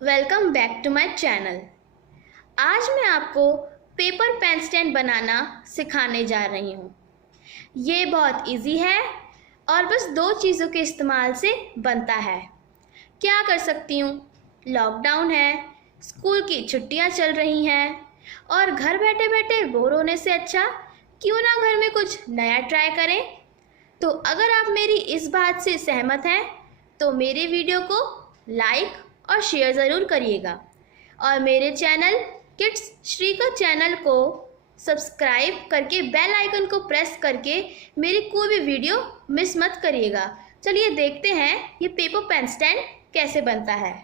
Welcome back to my channel. आज मैं आपको पेपर पेन स्टैंड बनाना सिखाने जा रही हूँ। ये बहुत इजी है और बस दो चीज़ों के इस्तेमाल से बनता है। क्या कर सकती हूँ? लॉकडाउन है, स्कूल की छुट्टियाँ चल रही हैं और घर बैठे बैठे बोर होने से अच्छा क्यों ना घर में कुछ नया ट्राई करें। तो अगर आप मेरी इस बात से सहमत हैं तो मेरे वीडियो को लाइक और शेयर ज़रूर करिएगा और मेरे चैनल किड्स श्रीकर चैनल को सब्सक्राइब करके बेल आइकन को प्रेस करके मेरी कोई भी वीडियो मिस मत करिएगा। चलिए देखते हैं ये पेपर पेन स्टैंड कैसे बनता है।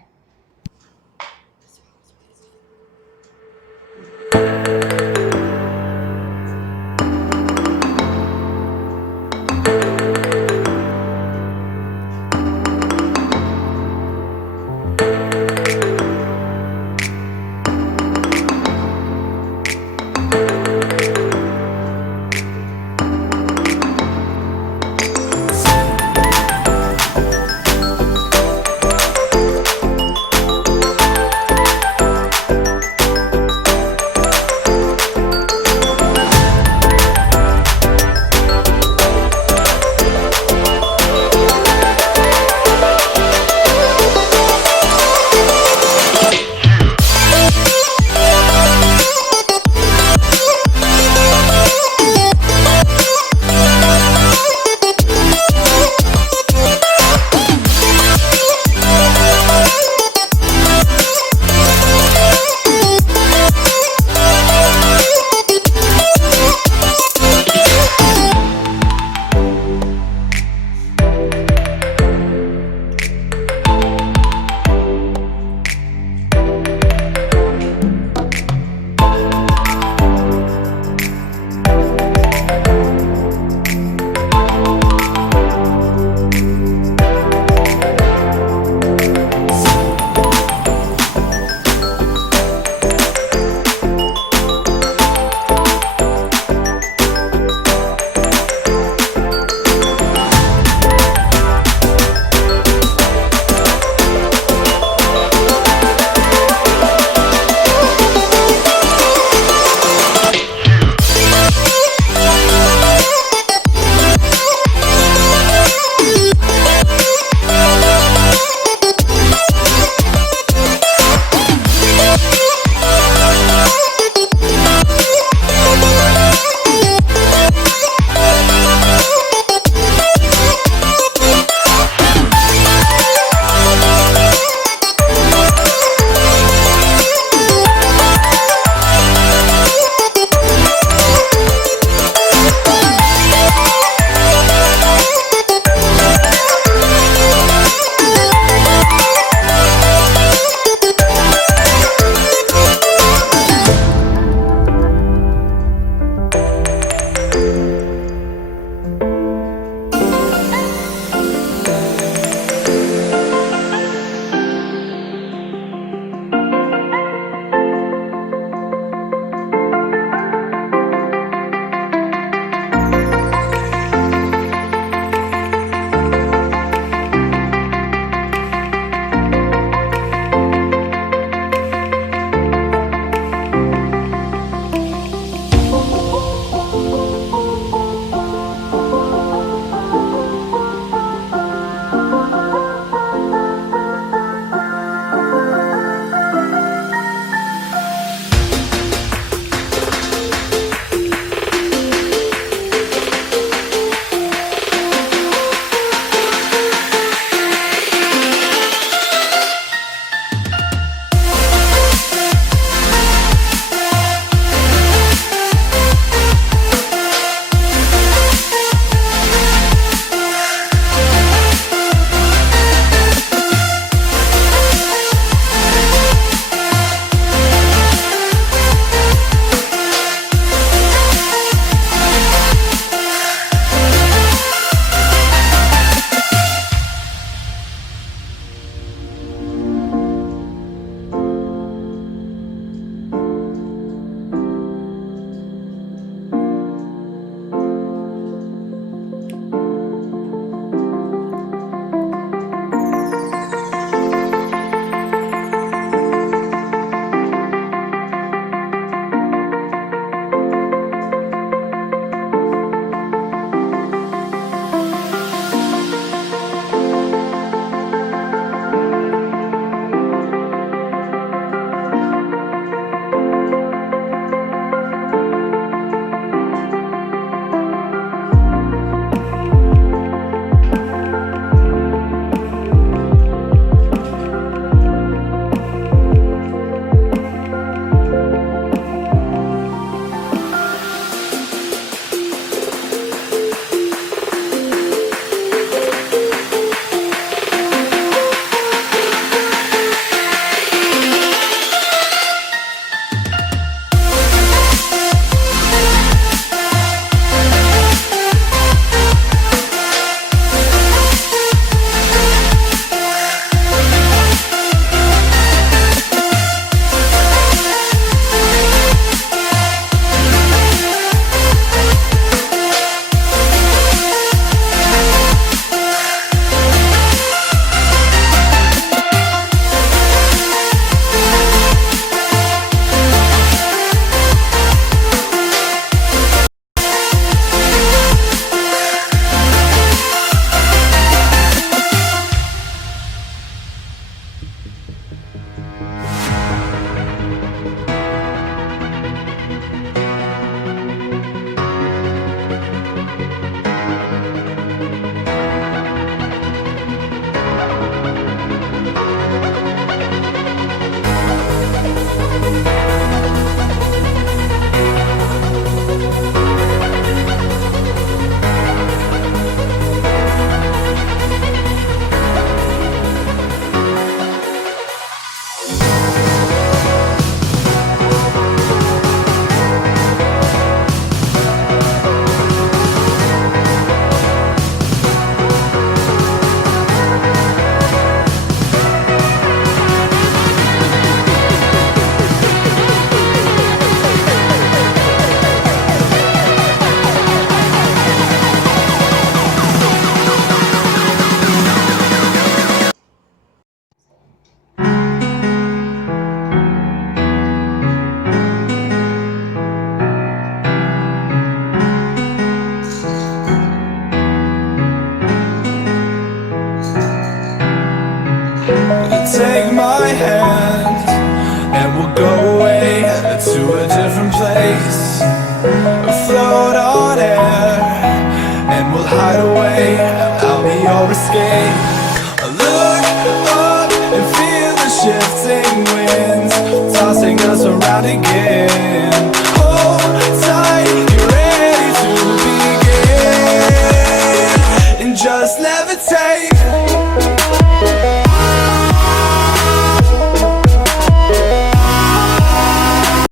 Take my hand and we'll go away to a different place. Float on air and we'll hide away. I'll be your escape. Look up and feel the shifting winds tossing us around again.